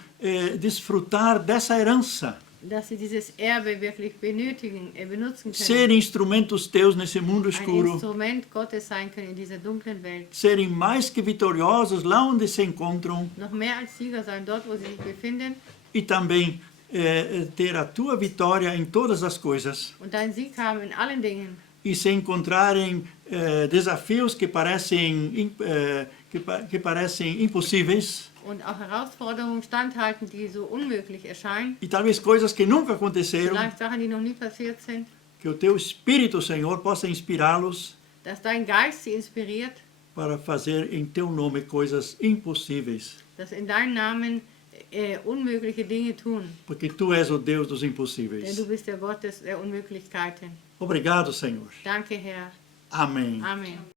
desfrutar dessa herança, Dass sie dieses Erbe wirklich benutzen können. ser instrumentos Teus nesse mundo Ein escuro, Instrument Gottes sein können in dieser dunklen Welt. serem mais que vitoriosos lá onde se encontram Noch mehr als Sieger sein dort, wo sie sich befinden. e também ter a Tua vitória em todas as coisas Und deinen Sieg haben in allen Dingen. e se encontrarem desafios que parecem impossíveis Und auch Herausforderungen standhalten, die so unmöglich erscheinen. e talvez coisas que nunca aconteceram, Vielleicht Sachen, die noch nie passiert sind. que o Teu Espírito, Senhor, possa inspirá-los Dass dein Geist sie inspiriert, para fazer em Teu nome coisas impossíveis, dass in deinem Namen unmögliche Dinge tun. porque Tu és o Deus dos Denn impossíveis. du bist der Gott der Unmöglichkeiten. Obrigado, Senhor. Danke, Herr. Amém. Amen.